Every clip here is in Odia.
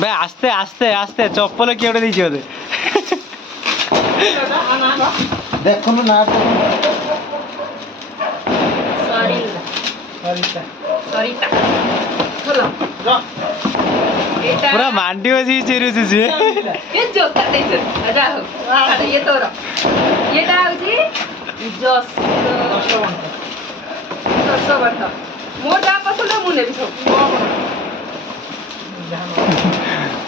বে আস্তে আস্তে আস্তে চপ্পল কিଏ ଗୋଟେ ଦେଇଛି ବୋଧେ। ଦେଖୁନୁ ନା ପୁରା ମାଣ୍ଡି ବସିକି ଚିରୁଛି ସିଏ।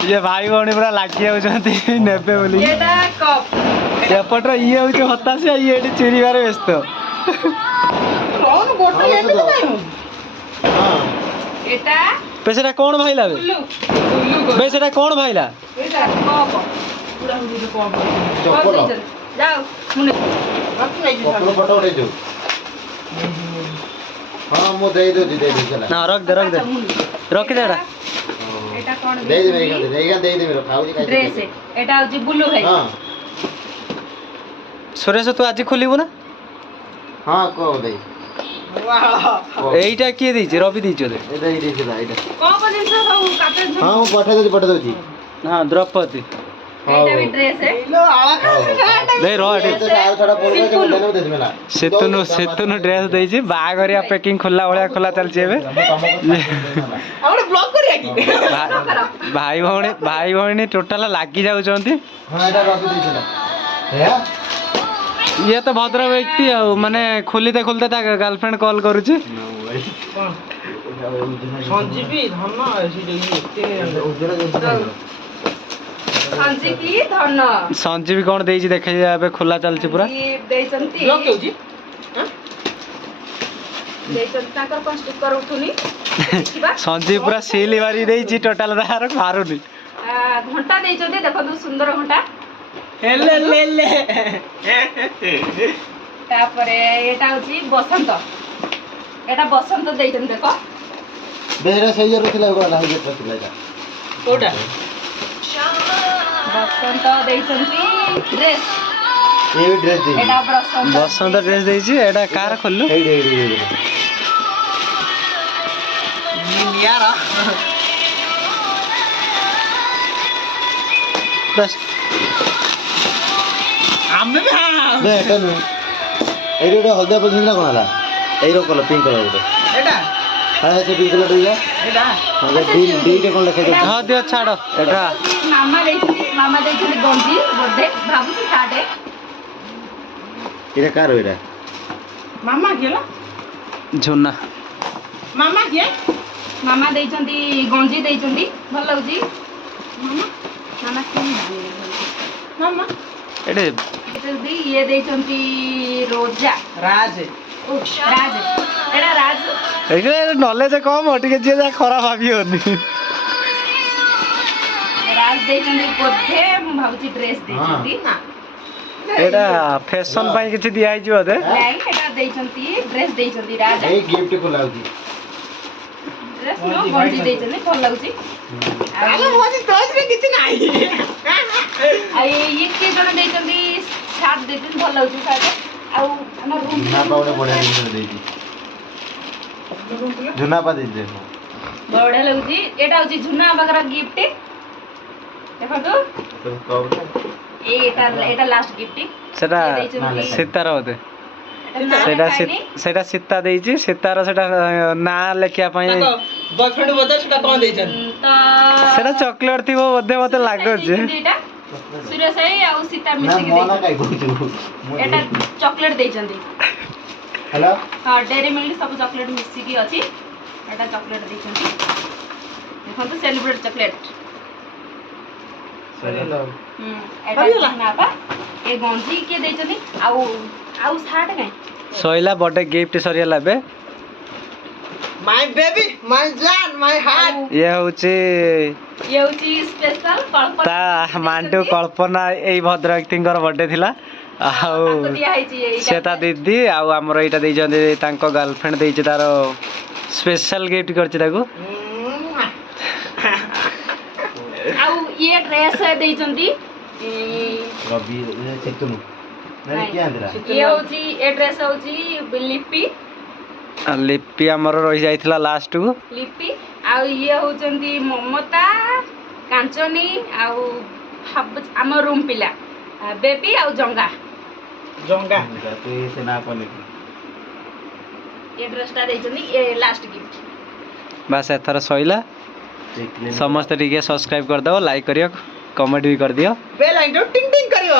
ଇଏ ଭାଇ ଭଉଣୀ ପୁରା ଲାଗି ଯାଉଛନ୍ତି ନେବେ ବୋଲି। ଏପଟରେ ଇଏ ହଉଛି ହତାଶିଆ, ଇଏ ଏଠି ଚିରିବାରେ ବ୍ୟସ୍ତ। ବେ ସେଟା କଣ ଭାଇଲା ବେ? ବେ ସେଟା କଣ ଭାଇଲା? ହଁ ମୁଁ ଦେଇ ଦଉଛି ନା ରଖ ଦେ ରଖିଦେ ଏଟା। ସୁରେଶ ତୁ ଆଜି ଖୋଲିବୁ ନା? ହଁ କହ ଦେଇ। এইটা କିଏ ଦେଇଛି? ରବି ଦେଇଛି ବୋଧେ। ହଁ ମୁଁ ପଠେଇ ଦଉଛି। ହଁ ଦ୍ରୌପଦୀ ସେତୁନୁ ଡ୍ରେସ୍ ଦେଇଛି। ବାହାଘରିଆ ପ୍ୟାକିଂ ଖୋଲା ଭଳିଆ ଖୋଲା ଚାଲିଛି ଏବେ। ଭାଇ ଭଉଣୀ ଟୋଟାଲ ଲାଗି ଯାଉଛନ୍ତି। ଇଏ ତ ଭଦ୍ର ବ୍ୟକ୍ତି ଆଉ, ମାନେ ଖୋଲିତେ ଖୋଲିତେ ତା ଗାର୍ଲଫ୍ରେଣ୍ଡ କଲ୍ କରୁଛି। ସଞ୍ଜୀବୀ କଣ ଦେଇଛି ଦେଖେ, ଏବେ ଖୋଲା ଚାଲିଛି ପୁରା। ସଞ୍ଜୀବ ପୁରା ସିଲ୍ ମାରି ଦେଇଛି, ଟୋଟାଲ ତାହାର ମାରୁନି। ଘଣ୍ଟା ଦେଇଛନ୍ତି ଦେଖନ୍ତୁ, ସୁନ୍ଦର ଘଣ୍ଟା। ତାପରେ ଏଟା ହଉଛି ବସନ୍ତ, ଏଟା ବସନ୍ତ ଦେଇଛନ୍ତି ଦେଖ। କୋଉଟା ବସନ୍ତ ଦେଇଛନ୍ତି ଡ୍ରେସ୍। ବସନ୍ତ ଡ୍ରେସ୍ ଦେଇଛି। ଏଟା କାହାର ଖୋଲିଲୁ? ଆମେ ବି ଏଇଟା ଗୋଟେ ହଳଦିଆ ପୋଜିସନ୍ କଣ ହେଲା? ଏଇର କଲର ପିଙ୍କ କଲର ଗୋଟେ ଏଟା। ହଁ ସେ ପିଙ୍କ କଲର ଏଇଟା ଡିଟେ କଣ ଲେଖା ହେଇଛି? ହଁ ଦିଅ ଛାଡ଼ ଏଟା। ମାମା ଦେଇଛନ୍ତି ଗଞ୍ଜି ବୋଧେ, ଭାବୁଛି ସାର୍ଟ। ଏଇଟା କାହାର? ଏଇଟା ମାମା କିଏ? ଝୁନା ମାମା କିଏ? ମାମା ଦେଇଛନ୍ତି ଗଞ୍ଜି ଦେଇଛନ୍ତି, ଭଲ ଲାଗୁଛି। ମାମା ମାମା ଏଟେ ଇଏ ଦେଇଛନ୍ତି ରୋଜା ରାଜ। ଏଟା ରାଜ। ଏଇଟା ନଲେଜ କମ ଟିକେ, ଯିଏ ଯାହା ଖରାପ ଭାବିବନି। ରାଜ ଦେଇଛନ୍ତି ବୋଧେ, ମୁଁ ଭାବୁଛି ଡ୍ରେସ୍ ଦେଇଛନ୍ତି। ଏଇଟା ଫ୍ୟାସନ ପାଇଁ କିଛି ଦିଆ ହେଇଛି ବୋଧେ। ଏଟା ଦେଇଛନ୍ତି ଡ୍ରେସ୍ ଦେଇଛନ୍ତି ରାଜ। ଏଇ ଗିଫ୍ଟ ଖୋଲା ହଉଛି। ଡ୍ରେସ୍ ନୁହଁ, ଗଞ୍ଜି ଦେଇଛନ୍ତି, ଭଲ ଲାଗୁଛି। କିଛି ନାହିଁ। ଆଉ ଇଏ କିଏ ଜଣେ ଦେଇଛନ୍ତି ସାର୍ଟ ଦେଇଛନ୍ତି, ଭଲ ଲାଗୁଛି ସାର୍ଟ। ଆଉ ଆମ ବଢିଆ ଜିନିଷ ଦେଇଛି। ଝୁନାପା ଦେଇଛି, ବଢିଆ ଲାଗୁଛି। ଏଟା ହଉଛି ଝୁନା ପାଖର ଗିଫ୍ଟ, ଦେଖନ୍ତୁ। ଏଇଟା ଲାଷ୍ଟ ଗିଫ୍ଟ। ସେଟା ସୀତାର ବୋଧେ। ସେଇଟା ସୀତା ଦେଇଛି। ସୀତାର ସେଟା ନାଁ ଲେଖିବା ପାଇଁ ସେଟା ଚକୋଲେଟ ଥିବ ବୋଧେ, ମତେ ଲାଗୁଛି। ସୁରେଶ ଭାଇ ଆଉ ସୀତା ମିଶିକି ଏଟା ଚକୋଲେଟ ଦେଇଛନ୍ତି। ହଁ ଡେରି ମିଲ୍କ ସବୁ ଚକୋଲେଟ ମିଶିକି ଅଛି। ଏଟା ଚକୋଲେଟ ଦେଇଛନ୍ତି, ଦେଖନ୍ତୁ ସେଲିବ୍ରେଟ ଚକୋଲେଟ। ଏ ଗଞ୍ଜି କିଏ ଦେଇଛନ୍ତି? ଆଉ ସାର୍ଟ କାଇଁ ସଇଲା ବଡେ ଗିଫ୍ଟ ସରିଗଲା ଏବେ। My baby, my John, my heart. ये होची स्पेशल कल्पना ता मांडू कल्पना एई भद्र व्यक्तिंकर बर्थडे थिला। से ता दीदी आउ हमर एटा दै जंदे तांको गर्लफ्रेंड दैछि तार स्पेशल गिफ्ट करछि ताको। आउ ये ड्रेस दै जंदी रवि सेतुनु नहीं क्या आंदरा ये होची ए ड्रेस होची लिपि लिपि हमर रहि जाइथिला लास्ट को लिपि आ ये होचंदी ममता କାଞ୍ଚନୀ ଆଉ ଆମ ରୁମ୍ ପିଲା ବେବି ଆଉ ଜଙ୍ଗା ଜଙ୍ଗା ତୁ ସେ ନା କହିଲେ ଏ ଡ୍ରେସଟା ଦେଇଛନ୍ତି ଏ ଲାଷ୍ଟ ଗିଫ୍ଟ। ବାସ୍ ଏଥର ସଇଲା ସମସ୍ତେ ଟିକେ ସବସ୍କ୍ରାଇବ କରିଦବ ଲାଇକ୍ କରିବ କମେଣ୍ଟ ବି କରିଦିଅ ବେଲ ଆଇକନ୍ ଟିଂ ଟିଂ କରିବ।